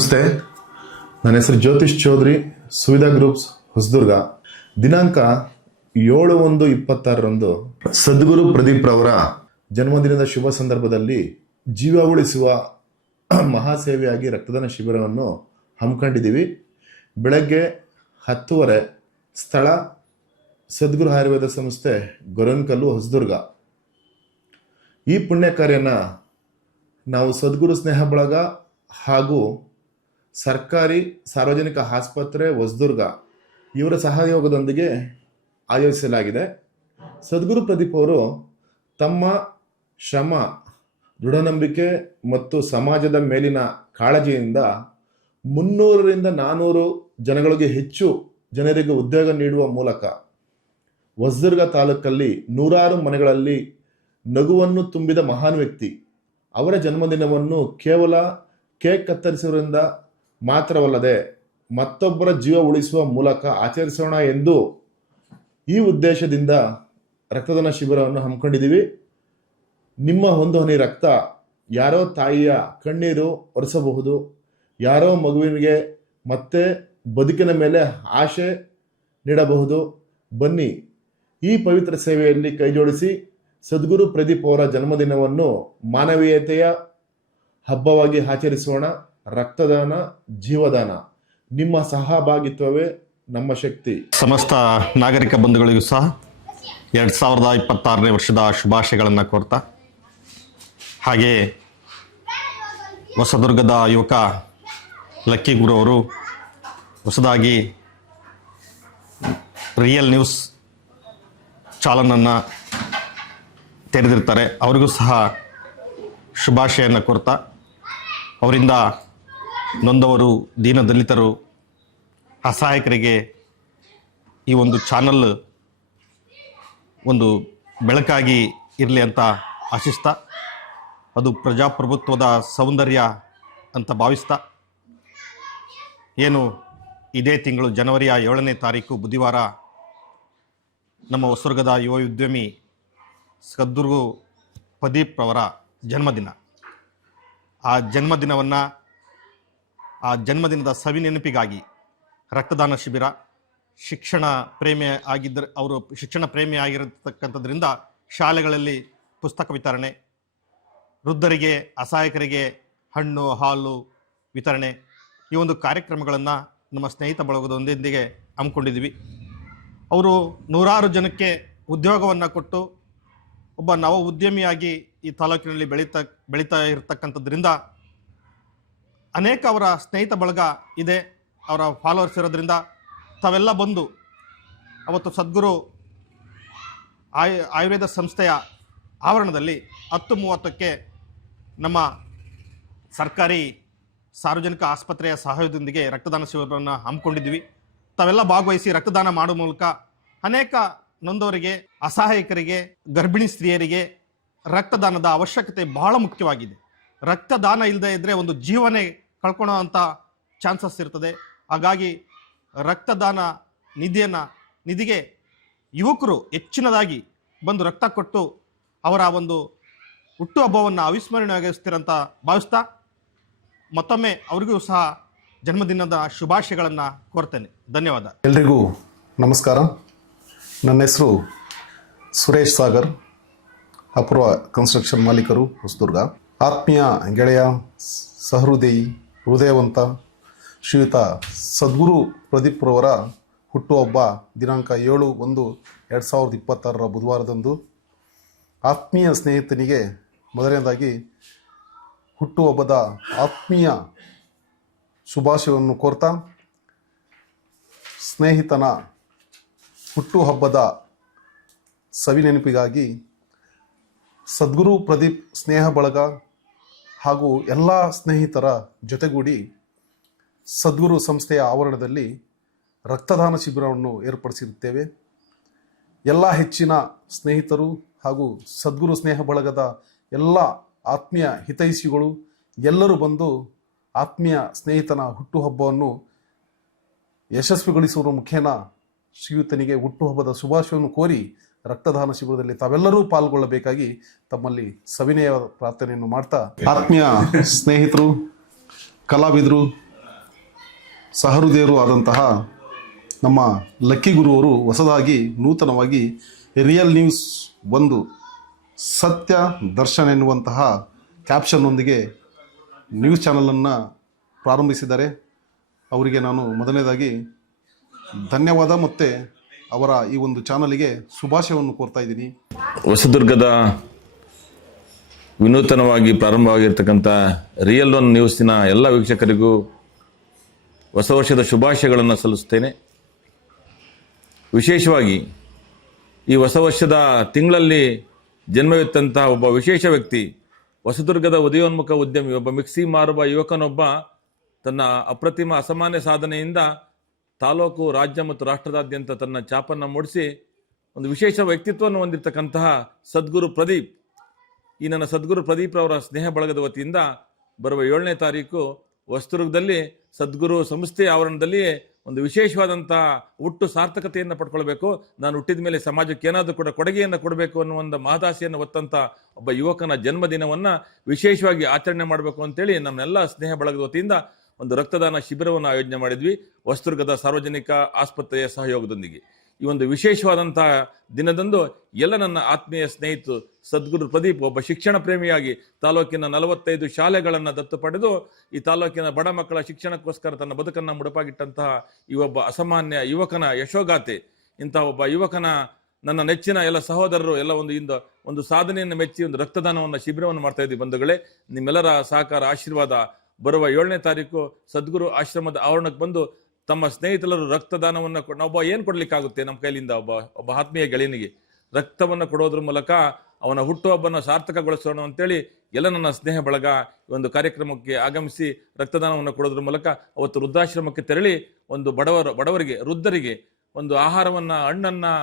ನಮಸ್ತೆ, ನನ್ನ ಹೆಸರು ಜ್ಯೋತಿಷ್ ಚೌಧರಿ, ಸುವಿಧಾ ಗ್ರೂಪ್ಸ್, ಹೊಸದುರ್ಗ. ದಿನಾಂಕ 7/1/26 ಸದ್ಗುರು ಪ್ರದೀಪ್ ರವರ ಜನ್ಮದಿನದ ಶುಭ ಸಂದರ್ಭದಲ್ಲಿ ಜೀವ ಉಳಿಸುವ ಮಹಾಸೇವೆಯಾಗಿ ರಕ್ತದಾನ ಶಿಬಿರವನ್ನು ಹಮ್ಮಿಕೊಂಡಿದ್ದೀವಿ. ಬೆಳಗ್ಗೆ 10:30, ಸ್ಥಳ ಸದ್ಗುರು ಆಯುರ್ವೇದ ಸಂಸ್ಥೆ, ಗೊರವನಕಲ್ಲು, ಹೊಸದುರ್ಗ. ಈ ಪುಣ್ಯ ಕಾರ್ಯನ ನಾವು ಸದ್ಗುರು ಸ್ನೇಹ ಬಳಗ ಹಾಗೂ ಸರ್ಕಾರಿ ಸಾರ್ವಜನಿಕ ಆಸ್ಪತ್ರೆ ಹೊಸದುರ್ಗ ಇವರ ಸಹಯೋಗದೊಂದಿಗೆ ಆಯೋಜಿಸಲಾಗಿದೆ. ಸದ್ಗುರು ಪ್ರದೀಪ್ ಅವರು ತಮ್ಮ ಶ್ರಮ, ದೃಢನಂಬಿಕೆ ಮತ್ತು ಸಮಾಜದ ಮೇಲಿನ ಕಾಳಜಿಯಿಂದ 300ರಿಂದ 400 ಜನಗಳಿಗೆ ಹೆಚ್ಚು ಜನರಿಗೆ ಉದ್ಯೋಗ ನೀಡುವ ಮೂಲಕ ಹೊಸದುರ್ಗ ತಾಲೂಕಲ್ಲಿ 100 ಮನೆಗಳಲ್ಲಿ ನಗುವನ್ನು ತುಂಬಿದ ಮಹಾನ್ ವ್ಯಕ್ತಿ. ಅವರ ಜನ್ಮದಿನವನ್ನು ಕೇವಲ ಕೇಕ್ ಕತ್ತರಿಸುವುದರಿಂದ ಮಾತ್ರವಲ್ಲದೆ ಮತ್ತೊಬ್ಬರ ಜೀವ ಉಳಿಸುವ ಮೂಲಕ ಆಚರಿಸೋಣ ಎಂದು ಈ ಉದ್ದೇಶದಿಂದ ರಕ್ತದಾನ ಶಿಬಿರವನ್ನು ಹಮ್ಮಿಕೊಂಡಿದ್ದೀವಿ. ನಿಮ್ಮ ಒಂದು ಹನಿ ರಕ್ತ ಯಾರೋ ತಾಯಿಯ ಕಣ್ಣೀರು ಒರೆಸಬಹುದು, ಯಾರೋ ಮಗುವಿಗೆ ಮತ್ತೆ ಬದುಕಿನ ಮೇಲೆ ಆಶೆ ನೀಡಬಹುದು. ಬನ್ನಿ, ಈ ಪವಿತ್ರ ಸೇವೆಯಲ್ಲಿ ಕೈಜೋಡಿಸಿ ಸದ್ಗುರು ಪ್ರದೀಪ್ ಅವರ ಜನ್ಮದಿನವನ್ನು ಮಾನವೀಯತೆಯ ಹಬ್ಬವಾಗಿ ಆಚರಿಸೋಣ. ರಕ್ತದಾನ ಜೀವದಾನ, ನಿಮ್ಮ ಸಹಭಾಗಿತ್ವವೇ ನಮ್ಮ ಶಕ್ತಿ. ಸಮಸ್ತ ನಾಗರಿಕ ಬಂಧುಗಳಿಗೂ ಸಹ 2026ನೇ ವರ್ಷದ ಶುಭಾಶಯಗಳನ್ನು ಕೋರ್ತಾ, ಹಾಗೆ ಹೊಸದುರ್ಗದ ಯುವಕ ಲಕ್ಕಿ ಗುರು ಅವರು ಹೊಸದಾಗಿ ರಿಯಲ್ ನ್ಯೂಸ್ ಚಾನಲನ್ನು ತೆರೆದಿರ್ತಾರೆ. ಅವರಿಗೂ ಸಹ ಶುಭಾಶಯವನ್ನು ಕೋರ್ತಾ, ಅವರಿಂದ ನೊಂದವರು, ದೀನದಲಿತರು, ಅಸಹಾಯಕರಿಗೆ ಈ ಒಂದು ಚಾನಲ್ ಒಂದು ಬೆಳಕಾಗಿ ಇರಲಿ ಅಂತ ಆಶಿಸ್ತಾ, ಅದು ಪ್ರಜಾಪ್ರಭುತ್ವದ ಸೌಂದರ್ಯ ಅಂತ ಭಾವಿಸ್ತಾ, ಏನು ಇದೇ ತಿಂಗಳು ಜನವರಿಯ 7ನೇ ತಾರೀಕು ಬುಧವಾರ ನಮ್ಮ ಹೊಸದುರ್ಗದ ಯುವ ಉದ್ಯಮಿ ಸದ್ಗುರು ಪ್ರದೀಪ್ ಅವರ ಜನ್ಮದಿನ. ಆ ಜನ್ಮದಿನದ ಸವಿ ನೆನಪಿಗಾಗಿ ರಕ್ತದಾನ ಶಿಬಿರ, ಅವರು ಶಿಕ್ಷಣ ಪ್ರೇಮಿ ಆಗಿರತಕ್ಕಂಥದ್ರಿಂದ ಶಾಲೆಗಳಲ್ಲಿ ಪುಸ್ತಕ ವಿತರಣೆ, ವೃದ್ಧರಿಗೆ, ಅಸಹಾಯಕರಿಗೆ ಹಣ್ಣು ಹಾಲು ವಿತರಣೆ, ಈ ಒಂದು ಕಾರ್ಯಕ್ರಮಗಳನ್ನು ನಮ್ಮ ಸ್ನೇಹಿತ ಬಳಗದೊಂದಿಗೆ ಹಮ್ಮಿಕೊಂಡಿದ್ದೀವಿ. ಅವರು 100 ಜನಕ್ಕೆ ಉದ್ಯೋಗವನ್ನು ಕೊಟ್ಟು ಒಬ್ಬ ನವ ಉದ್ಯಮಿಯಾಗಿ ಈ ತಾಲೂಕಿನಲ್ಲಿ ಬೆಳೀತಾ ಇರತಕ್ಕಂಥದ್ರಿಂದ ಅನೇಕ ಅವರ ಸ್ನೇಹಿತ ಬಳಗ ಇದೆ, ಅವರ ಫಾಲೋವರ್ಸ್ ಇರೋದ್ರಿಂದ ತಾವೆಲ್ಲ ಬಂದು ಅವತ್ತು ಸದ್ಗುರು ಆಯುರ್ವೇದ ಸಂಸ್ಥೆಯ ಆವರಣದಲ್ಲಿ 10:30ಕ್ಕೆ ನಮ್ಮ ಸರ್ಕಾರಿ ಸಾರ್ವಜನಿಕ ಆಸ್ಪತ್ರೆಯ ಸಹಯೋಗದೊಂದಿಗೆ ರಕ್ತದಾನ ಶಿಬಿರವನ್ನು ಹಮ್ಮಿಕೊಂಡಿದ್ವಿ. ತಾವೆಲ್ಲ ಭಾಗವಹಿಸಿ ರಕ್ತದಾನ ಮಾಡುವ ಮೂಲಕ ಅನೇಕ ನೊಂದವರಿಗೆ, ಅಸಹಾಯಕರಿಗೆ, ಗರ್ಭಿಣಿ ಸ್ತ್ರೀಯರಿಗೆ ರಕ್ತದಾನದ ಅವಶ್ಯಕತೆ ಬಹಳ ಮುಖ್ಯವಾಗಿದೆ. ರಕ್ತದಾನ ಇಲ್ಲದೆ ಇದ್ದರೆ ಒಂದು ಜೀವನೇ ಕಳ್ಕೊಳ್ಳೋ ಅಂಥ ಚಾನ್ಸಸ್ ಇರ್ತದೆ. ಹಾಗಾಗಿ ರಕ್ತದಾನ ನಿಧಿಗೆ ಯುವಕರು ಹೆಚ್ಚಿನದಾಗಿ ಬಂದು ರಕ್ತ ಕೊಟ್ಟು ಅವರ ಒಂದು ಹುಟ್ಟುಹಬ್ಬವನ್ನು ಅವಿಸ್ಮರಣೀಯವಾಗಿಸ್ತೀರಂತ ಭಾವಿಸ್ತಾ, ಮತ್ತೊಮ್ಮೆ ಅವರಿಗೂ ಸಹ ಜನ್ಮದಿನದ ಶುಭಾಶಯಗಳನ್ನು ಕೋರ್ತೇನೆ. ಧನ್ಯವಾದ. ಎಲ್ರಿಗೂ ನಮಸ್ಕಾರ. ನನ್ನ ಹೆಸರು ಸುರೇಶ್ ಸಾಗರ್, ಅಪೂರ್ವ ಕನ್ಸ್ಟ್ರಕ್ಷನ್ ಮಾಲೀಕರು, ಹೊಸದುರ್ಗ. ಆತ್ಮೀಯ ಗೆಳೆಯ, ಸಹೃದಯಿ, ಹೃದಯವಂತ ಶ್ರೀಯುತ ಸದ್ಗುರು ಪ್ರದೀಪ್ ರವರ ಹುಟ್ಟುಹಬ್ಬ ದಿನಾಂಕ 7/1/2026 ಬುಧವಾರದಂದು ಆತ್ಮೀಯ ಸ್ನೇಹಿತನಿಗೆ ಮೊದಲನೇದಾಗಿ ಹುಟ್ಟುಹಬ್ಬದ ಆತ್ಮೀಯ ಶುಭಾಶಯವನ್ನು ಕೋರ್ತಾ, ಸ್ನೇಹಿತನ ಹುಟ್ಟುಹಬ್ಬದ ಸವಿ ನೆನಪಿಗಾಗಿ ಸದ್ಗುರು ಪ್ರದೀಪ್ ಸ್ನೇಹ ಬಳಗ ಹಾಗೂ ಎಲ್ಲ ಸ್ನೇಹಿತರ ಜೊತೆಗೂಡಿ ಸದ್ಗುರು ಸಂಸ್ಥೆಯ ಆವರಣದಲ್ಲಿ ರಕ್ತದಾನ ಶಿಬಿರವನ್ನು ಏರ್ಪಡಿಸಿರುತ್ತೇವೆ. ಎಲ್ಲ ಹೆಚ್ಚಿನ ಸ್ನೇಹಿತರು ಹಾಗೂ ಸದ್ಗುರು ಸ್ನೇಹ ಬಳಗದ ಎಲ್ಲ ಆತ್ಮೀಯ ಹಿತೈಷಿಗಳು ಎಲ್ಲರೂ ಬಂದು ಆತ್ಮೀಯ ಸ್ನೇಹಿತನ ಹುಟ್ಟುಹಬ್ಬವನ್ನು ಯಶಸ್ವಿಗೊಳಿಸುವ ಮುಖೇನ ಶ್ರೀಯುತನಿಗೆ ಹುಟ್ಟುಹಬ್ಬದ ಶುಭಾಶಯವನ್ನು ಕೋರಿ ರಕ್ತದಾನ ಶಿಬಿರದಲ್ಲಿ ತಾವೆಲ್ಲರೂ ಪಾಲ್ಗೊಳ್ಳಬೇಕಾಗಿ ತಮ್ಮಲ್ಲಿ ಸವಿನಯ ಪ್ರಾರ್ಥನೆಯನ್ನು ಮಾಡ್ತಾ, ಆತ್ಮೀಯ ಸ್ನೇಹಿತರು, ಕಲಾವಿದರು, ಸಹೃದಯರು ಆದಂತಹ ನಮ್ಮ ಲಕ್ಕಿ ಗುರು ಅವರು ಹೊಸದಾಗಿ ನೂತನವಾಗಿ ರಿಯಲ್ ನ್ಯೂಸ್ ಒಂದು ಸತ್ಯ ದರ್ಶನ ಎನ್ನುವಂತಹ ಕ್ಯಾಪ್ಷನ್ನೊಂದಿಗೆ ನ್ಯೂಸ್ ಚಾನಲನ್ನು ಪ್ರಾರಂಭಿಸಿದ್ದಾರೆ. ಅವರಿಗೆ ನಾನು ಮೊದಲನೇದಾಗಿ ಧನ್ಯವಾದ ಮತ್ತು ಅವರ ಈ ಒಂದು ಚಾನಲಿಗೆ ಶುಭಾಶಯವನ್ನು ಕೋರ್ತಾ ಇದ್ದೀನಿ. ಹೊಸದುರ್ಗದ ವಿನೂತನವಾಗಿ ಪ್ರಾರಂಭವಾಗಿರ್ತಕ್ಕಂಥ ರಿಯಲ್ ಒನ್ ನ್ಯೂಸ್ನ ಎಲ್ಲ ವೀಕ್ಷಕರಿಗೂ ಹೊಸ ವರ್ಷದ ಶುಭಾಶಯಗಳನ್ನು ಸಲ್ಲಿಸುತ್ತೇನೆ. ವಿಶೇಷವಾಗಿ ಈ ಹೊಸ ವರ್ಷದ ತಿಂಗಳಲ್ಲಿ ಜನ್ಮವೆತ್ತಂಥ ಒಬ್ಬ ವಿಶೇಷ ವ್ಯಕ್ತಿ, ಹೊಸದುರ್ಗದ ಉದಯೋನ್ಮುಖ ಉದ್ಯಮಿ, ಒಬ್ಬ ಮಿಕ್ಸಿ ಮಾರುವ ಯುವಕನೊಬ್ಬ ತನ್ನ ಅಪ್ರತಿಮ ಅಸಾಮಾನ್ಯ ಸಾಧನೆಯಿಂದ ತಾಲೂಕು, ರಾಜ್ಯ ಮತ್ತು ರಾಷ್ಟ್ರದಾದ್ಯಂತ ತನ್ನ ಛಾಪನ್ನು ಮೂಡಿಸಿ ಒಂದು ವಿಶೇಷ ವ್ಯಕ್ತಿತ್ವವನ್ನು ಹೊಂದಿರತಕ್ಕಂತಹ ಸದ್ಗುರು ಪ್ರದೀಪ್. ಈ ನನ್ನ ಸದ್ಗುರು ಪ್ರದೀಪ್ ಅವರ ಸ್ನೇಹ ಬಳಗದ ವತಿಯಿಂದ ಬರುವ 7ನೇ ತಾರೀಕು ಹೊಸದುರ್ಗದಲ್ಲಿ ಸದ್ಗುರು ಸಂಸ್ಥೆ ಆವರಣದಲ್ಲಿಯೇ ಒಂದು ವಿಶೇಷವಾದಂತಹ ಹುಟ್ಟು ಸಾರ್ಥಕತೆಯನ್ನು ಪಡ್ಕೊಳ್ಬೇಕು, ನಾನು ಹುಟ್ಟಿದ ಮೇಲೆ ಸಮಾಜಕ್ಕೆ ಏನಾದರೂ ಕೂಡ ಕೊಡುಗೆಯನ್ನು ಕೊಡಬೇಕು ಅನ್ನೋ ಒಂದು ಮಹದಾಸೆಯನ್ನು ಹೊತ್ತಂತ ಒಬ್ಬ ಯುವಕನ ಜನ್ಮದಿನವನ್ನು ವಿಶೇಷವಾಗಿ ಆಚರಣೆ ಮಾಡಬೇಕು ಅಂತೇಳಿ ನಮ್ಮೆಲ್ಲ ಸ್ನೇಹ ಬಳಗದ ವತಿಯಿಂದ ಒಂದು ರಕ್ತದಾನ ಶಿಬಿರವನ್ನು ಆಯೋಜನೆ ಮಾಡಿದ್ವಿ, ಹೊಸದುರ್ಗದ ಸಾರ್ವಜನಿಕ ಆಸ್ಪತ್ರೆಯ ಸಹಯೋಗದೊಂದಿಗೆ. ಈ ಒಂದು ವಿಶೇಷವಾದಂತಹ ದಿನದಂದು ಎಲ್ಲ ನನ್ನ ಆತ್ಮೀಯ ಸ್ನೇಹಿತರು ಸದ್ಗುರು ಪ್ರದೀಪ್ ಒಬ್ಬ ಶಿಕ್ಷಣ ಪ್ರೇಮಿಯಾಗಿ ತಾಲೂಕಿನ 45 ಶಾಲೆಗಳನ್ನು ದತ್ತು ಪಡೆದು ಈ ತಾಲೂಕಿನ ಬಡ ಮಕ್ಕಳ ಶಿಕ್ಷಣಕ್ಕೋಸ್ಕರ ತನ್ನ ಬದುಕನ್ನು ಮುಡುಪಾಗಿಟ್ಟಂತಹ ಈ ಒಬ್ಬ ಅಸಾಮಾನ್ಯ ಯುವಕನ ಯಶೋಗಾಥೆ. ಇಂತಹ ಒಬ್ಬ ಯುವಕನ ನನ್ನ ನೆಚ್ಚಿನ ಎಲ್ಲ ಸಹೋದರರು ಎಲ್ಲ ಒಂದು ಸಾಧನೆಯನ್ನು ಮೆಚ್ಚಿ ಒಂದು ರಕ್ತದಾನವನ್ನು ಶಿಬಿರವನ್ನು ಮಾಡ್ತಾ ಇದ್ದೀವಿ. ಬಂಧುಗಳೇ, ನಿಮ್ಮೆಲ್ಲರ ಸಹಕಾರ ಆಶೀರ್ವಾದ ಬರುವ 7ನೇ ತಾರೀಕು ಸದ್ಗುರು ಆಶ್ರಮದ ಆವರಣಕ್ಕೆ ಬಂದು ತಮ್ಮ ಸ್ನೇಹಿತರು ರಕ್ತದಾನವನ್ನು ನಾವೊಬ್ಬ ಏನು ಕೊಡ್ಲಿಕ್ಕಾಗುತ್ತೆ ನಮ್ಮ ಕೈಲಿಂದ ಒಬ್ಬ ಆತ್ಮೀಯ ಗೆಳೆಯನಿಗೆ ರಕ್ತವನ್ನು ಕೊಡೋದ್ರ ಮೂಲಕ ಅವನ ಹುಟ್ಟುಹಬ್ಬನ್ನು ಸಾರ್ಥಕಗೊಳಿಸೋಣ ಅಂತೇಳಿ ಎಲ್ಲ ನನ್ನ ಸ್ನೇಹ ಬಳಗ ಈ ಒಂದು ಕಾರ್ಯಕ್ರಮಕ್ಕೆ ಆಗಮಿಸಿ ರಕ್ತದಾನವನ್ನು ಕೊಡೋದ್ರ ಮೂಲಕ ಅವತ್ತು ವೃದ್ಧಾಶ್ರಮಕ್ಕೆ ತೆರಳಿ ಒಂದು ಬಡವರಿಗೆ ವೃದ್ಧರಿಗೆ ಒಂದು ಆಹಾರವನ್ನು, ಹಣ್ಣನ್ನು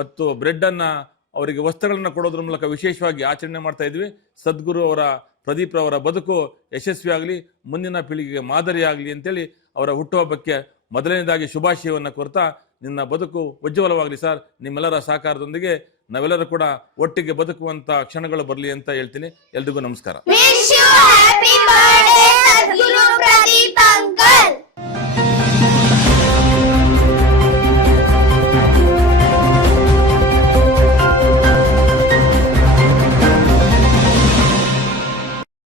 ಮತ್ತು ಬ್ರೆಡ್ಡನ್ನು, ಅವರಿಗೆ ವಸ್ತ್ರಗಳನ್ನು ಕೊಡೋದ್ರ ಮೂಲಕ ವಿಶೇಷವಾಗಿ ಆಚರಣೆ ಮಾಡ್ತಾ ಇದ್ವಿ. ಸದ್ಗುರು ಅವರ ಪ್ರದೀಪ್ ಅವರ ಬದುಕು ಯಶಸ್ವಿಯಾಗಲಿ, ಮುಂದಿನ ಪೀಳಿಗೆಗೆ ಮಾದರಿಯಾಗಲಿ ಅಂತೇಳಿ ಅವರ ಹುಟ್ಟುಹಬ್ಬಕ್ಕೆ ಮೊದಲನೇದಾಗಿ ಶುಭಾಶಯವನ್ನು ಕೋರ್ತಾ, ನಿನ್ನ ಬದುಕು ಉಜ್ವಲವಾಗಲಿ ಸರ್, ನಿಮ್ಮೆಲ್ಲರ ಸಹಕಾರದೊಂದಿಗೆ ನಾವೆಲ್ಲರೂ ಕೂಡ ಒಟ್ಟಿಗೆ ಬದುಕುವಂತ ಕ್ಷಣಗಳು ಬರಲಿ ಅಂತ ಹೇಳ್ತೀನಿ. ಎಲ್ರಿಗೂ ನಮಸ್ಕಾರ.